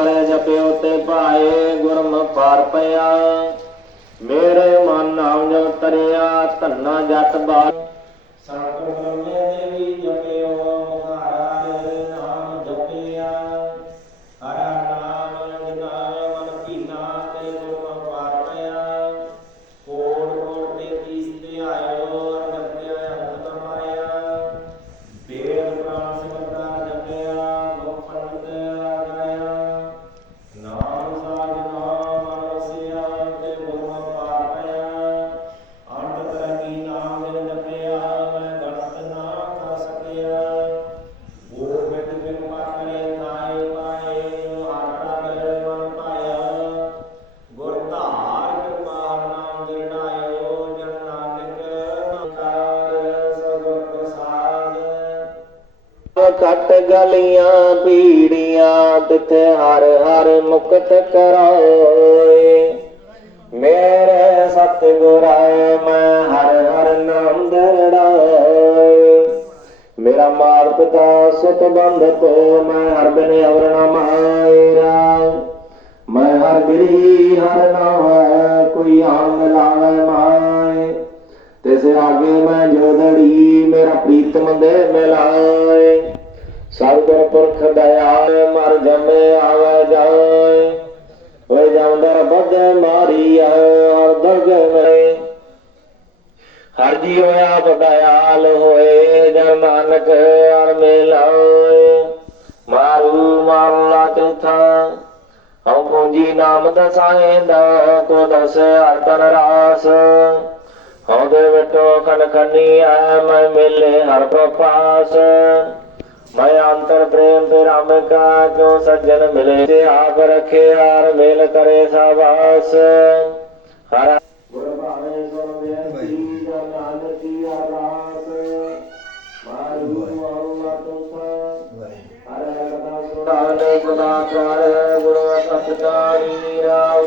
ਪਰੇ ਜਪਿਓ ਤੇ ਭਾਏ ਗੁਰਮ ਪਾਰ ਪਿਆ। ਮੇਰੇ ਮਨ ਨਾਮ ਜਪ ਤਰਿਆ ਧੰਨਾ ਜਟ ਬਾਲ ਸੰਤ ਬ੍ਰਹਮੇ ਕੱਟ ਗਲੀਆਂ ਪੀੜੀਆਂ ਤਿਥੇ ਹਰ ਹਰ ਮੁਕਤ ਕਰਾਏ। ਮੇਰੇ ਸਤਿਗੁਰਾਏ, ਮੈਂ ਹਰ ਹਰ ਨਾਮ ਦਰੜਾਏ ਮੇਰਾ ਮਾਰ ਪਿਤਾ ਸੁਤ ਬੰਧ ਕੋ ਮੈਂ ਹਰ ਬਿਨ ਅਵਰਣਾ ਮਾਇਰਾ। ਮੈਂ ਹਰ ਬਿਰੀ ਹਰ ਨਾਮ ਕੋਈ ਆਮ ਮਿਲਾਵੇ ਮਾਏ ਤਿਸ ਆਗੇ ਮੈਂ ਜੋਦੜੀ, ਮੇਰਾ ਪ੍ਰੀਤਮ ਦੇ ਮਿਲਾਏ। ਸਤਿਗੁਰ ਪੁਰਖ ਦਇਆਲ ਮਰ ਜਮੇ ਆਵੇ ਜਾਏ। ਓਏ ਜਮਦਰ ਬੱਧ ਮਾਰੀ ਹਰ ਦਰਗ ਮਰੇ। ਹਰ ਜੀ ਹੋਇਆ ਬਦਿਆਲ ਹੋਏ, ਜਨ ਨਾਨਕ ਹਰ ਮਿਲਾਏ। ਮਾਰੂ ਮਾਰਲਾ ਚੌਥਾ, ਹਉ ਪੂੰਜੀ ਨਾਮ ਦਸਾਇਂਦਾ ਕੋ ਦਸ ਹਰ ਤਨ ਰਾਸ। ਹਉ ਦੇ ਵਿਟੋ ਕਨ ਕਨੀ ਆਇ ਮੈਂ ਮਿਲੇ ਹਰ ਪ੍ਰਪਾਸ ਮੈਂ ਅੰਤਰ ਪ੍ਰੇਮ ਤੇ ਰਾਮ ਕਾ ਜੋ ਸੱਜਣ ਮਿਲੇ? ਤੇ ਆਪ ਰਖੇ ਹਰ ਮੇਲ ਕਰੇ ਸਾਬਾਸ ਹਰ ਗੁਰ ਭਾਵੇਂ ਸੁਣ ਬੇਨਤੀ ਜਨ ਨਾਨਕੀ ਆਰਾਸ ਮਾਰੂ ਮਾਰੂ ਤੁਸਾ। ਹਰ ਸੁਣਾਨ ਸਦਾ ਕਰ ਗੁਰੂ ਰਾਮ ਸਤਿ ਤੇਰੇ ਆਮੋ